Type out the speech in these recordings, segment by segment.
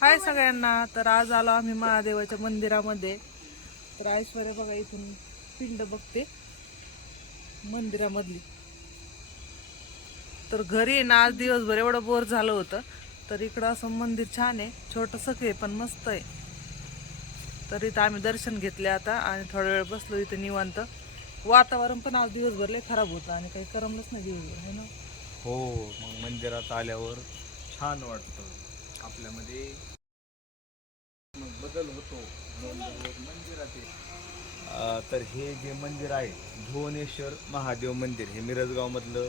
हाय सगळ्यांना तर आज आलो आम्ही महादेवाच्या मंदिरामध्ये. तर ऐश्वर्या बघा इथून पिंड बघते मंदिरामधली. तर घरी आहे ना आज दिवसभर एवढं बोर झालं होतं तर इकडं असं मंदिर छान आहे छोटंसं आहे पण मस्त आहे. तर इथं आम्ही दर्शन घेतले आता आणि थोडा वेळ बसलो इथं निवांत. वातावरण पण आज दिवसभर लय खराब होतं आणि काही करमलंच नाही दिवसभर है ना? हो मग मंदिरात आल्यावर छान वाटतं. आपल्यामध्ये बदल होतो. मंदिरात तर हे जे मंदिर आहे भुवनेश्वर महादेव मंदिर हे मिरजगावमधलं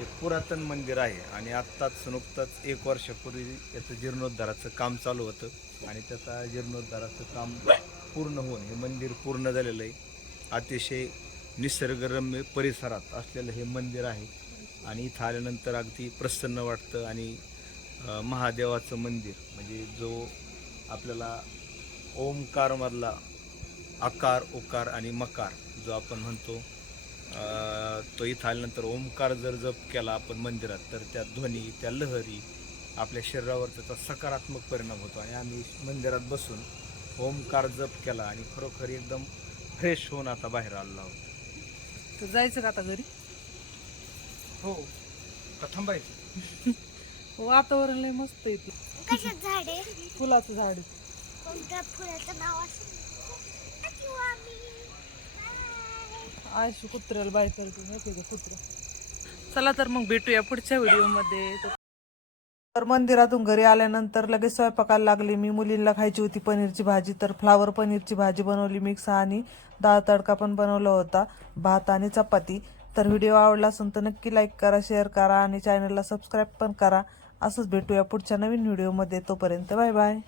एक पुरातन मंदिर आहे. आणि आत्ताच नुकताच एक वर्षापूर्वी याचं जीर्णोद्धाराचं काम चालू होतं. आणि त्याचा जीर्णोद्धाराचं काम पूर्ण होऊन हे मंदिर पूर्ण झालेलं आहे. अतिशय निसर्गरम्य परिसरात असलेलं हे मंदिर आहे. आणि इथं आल्यानंतर अगदी प्रसन्न वाटतं आणि महादेवाचं मंदिर. म्हणजे जो आपल्याला ओमकारमधला आकार उकार आणि मकार जो आपण म्हणतो तो इथं आल्यानंतर ओमकार जर जप केला आपण मंदिरात तर त्या ध्वनी त्या लहरी आपल्या शरीरावर त्याचा सकारात्मक परिणाम होतो. आणि आम्ही मंदिरात बसून ओमकार जप केला आणि खरोखर एकदम फ्रेश होऊन आता बाहेर आलो आहोत. तर जायचं का आता घरी? हो. का थांबायचं वातावरण लय मस्त आहे इथलं. कशात झाडे फुलाचं झाड आहे. कोणत्या फुलाचं नाव असेल? किंवा मी. आयशू कुत्र्याला बाय करते माहिती का कुत्रा? चला तर मग भेटूया पुढच्या व्हिडिओमध्ये. तर मंदिरातून घरी आल्यानंतर लगेच स्वयंपाकाला लागली. मी मुलींना खायची होती पनीरची भाजी तर फ्लावर पनीरची भाजी बनवली मिक्स आणि डाळ तडका पण बनवला होता भात आणि चपाती. तर व्हिडिओ आवडला असेल तर नक्की लाईक करा शेअर करा आणि चॅनलला सबस्क्राईब पण करा. असंच भेटूया पुढच्या नवीन व्हिडिओमध्ये. तोपर्यंत बाय बाय.